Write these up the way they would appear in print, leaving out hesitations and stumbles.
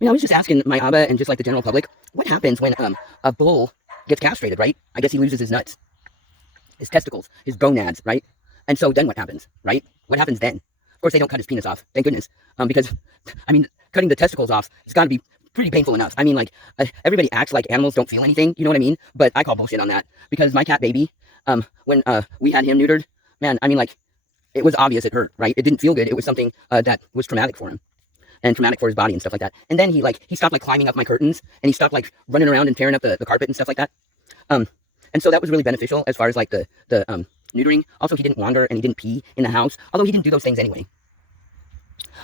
I was just asking my Abba and just like the general public, what happens when a bull gets castrated, right? I guess he loses his nuts, his testicles, his gonads, right? And so then what happens, right? What happens then? Of course, they don't cut his penis off, thank goodness, because cutting the testicles off has got to be pretty painful enough. Everybody acts like animals don't feel anything, you know what I mean? But I call bullshit on that because my cat baby, when we had him neutered, man, it was obvious it hurt, right? It didn't feel good. It was something that was traumatic for him and traumatic for his body and stuff like that. And then he stopped like climbing up my curtains and he stopped like running around and tearing up the carpet and stuff like that. And so that was really beneficial as far as like the neutering. Also, he didn't wander and he didn't pee in the house, although he didn't do those things anyway.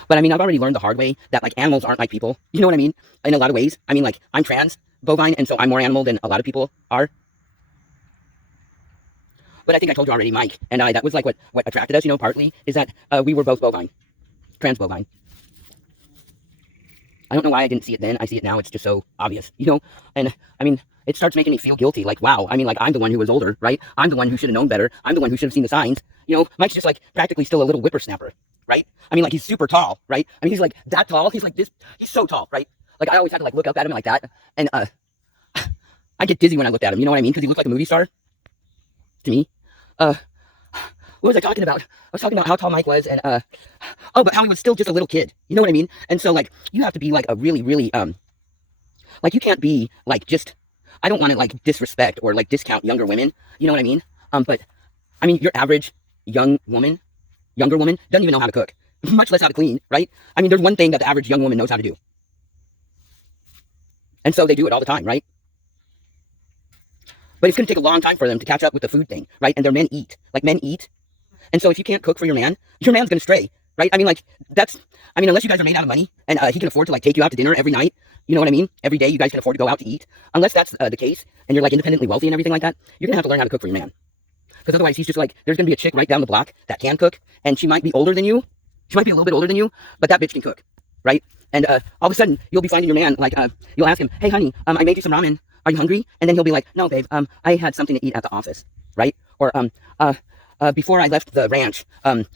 But I've already learned the hard way that like animals aren't like people. You know what I mean? In a lot of ways. I'm trans bovine, and so I'm more animal than a lot of people are. But I think I told you already, Mike and I, that was like what attracted us, partly, is that we were both bovine, trans bovine. I don't know why I didn't see it then. I see it now. It's just so obvious, And it starts making me feel guilty. Like, wow. I'm the one who was older, right? I'm the one who should have known better. I'm the one who should have seen the signs. Mike's just like practically still a little whippersnapper, right? He's super tall, right? He's like that tall. He's like this. He's so tall, right? Like I always had to like look up at him like that, and I get dizzy when I looked at him. You know what I mean? Because he looked like a movie star to me. What was I talking about? I was talking about how tall Mike was, and but how he was still just a little kid. You know what I mean? And so like you have to be like a really, really like you can't be like just. I don't want to like disrespect or like discount younger women. You know what I mean? But your average younger woman doesn't even know how to cook, much less how to clean, right? There's one thing that the average young woman knows how to do, and so they do it all the time, right? But it's going to take a long time for them to catch up with the food thing, right? And their men eat. Like, men eat. And so if you can't cook for your man's going to stray, right? Unless you guys are made out of money and he can afford to, like, take you out to dinner every night, you know what I mean? Every day you guys can afford to go out to eat. Unless that's the case and you're, like, independently wealthy and everything like that, you're going to have to learn how to cook for your man. Because otherwise he's just like, there's going to be a chick right down the block that can cook, and she might be older than you. She might be a little bit older than you, but that bitch can cook, right? And all of a sudden, you'll be finding your man, like, you'll ask him, hey, honey, I made you some ramen. Are you hungry? And then he'll be like, no, babe, I had something to eat at the office, right? Or, before I left the ranch,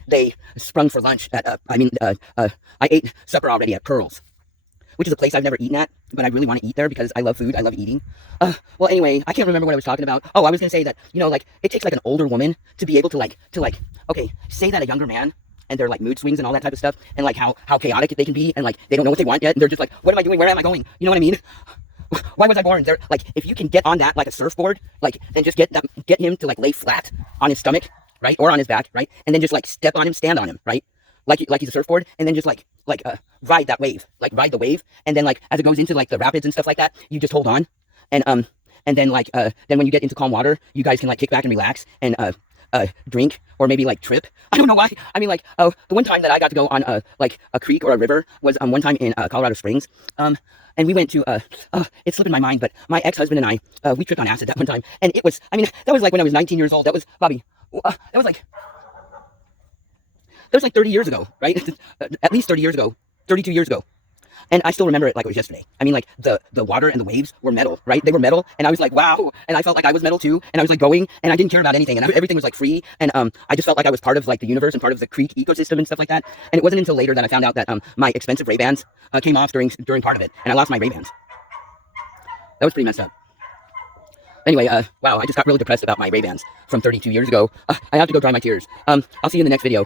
they sprung for lunch at, I ate supper already at Pearl's, which is a place I've never eaten at, but I really want to eat there because I love food. I love eating. Well, anyway, I can't remember what I was talking about. Oh, I was going to say that, like, it takes, like, an older woman to be able to, like, okay, say that a younger man and their, like, mood swings and all that type of stuff, and, like, how chaotic they can be, and, like, they don't know what they want yet, and they're just like, what am I doing? Where am I going? You know what I mean? Why was I born? They're like, if you can get on that like a surfboard, like, and just get him to like lay flat on his stomach, right, or on his back, right, and then just like step on him, stand on him, right, like he's a surfboard, and then just ride that wave, like ride the wave, and then like as it goes into like the rapids and stuff like that, you just hold on, and then like then when you get into calm water, you guys can like kick back and relax and drink or maybe like trip. I don't know why. The one time that I got to go on like a creek or a river was one time in Colorado Springs. And we went to it's slipping my mind, but my ex-husband and I we tripped on acid that one time, and it was that was like when I was 19 years old. That was Bobby. That was like 30 years ago, right? At least 30 years ago, 32 years ago. And I still remember it like it was yesterday. The water and the waves were metal, right? They were metal, and I was like, wow. And I felt like I was metal too, and I was like going, and I didn't care about anything, and everything was like free, and I just felt like I was part of like the universe and part of the creek ecosystem and stuff like that. And it wasn't until later that I found out that my expensive Ray-Bans came off during part of it, and I lost my Ray-Bans. That was pretty messed up. Anyway, wow, I just got really depressed about my Ray-Bans from 32 years ago. I have to go dry my tears. I'll see you in the next video.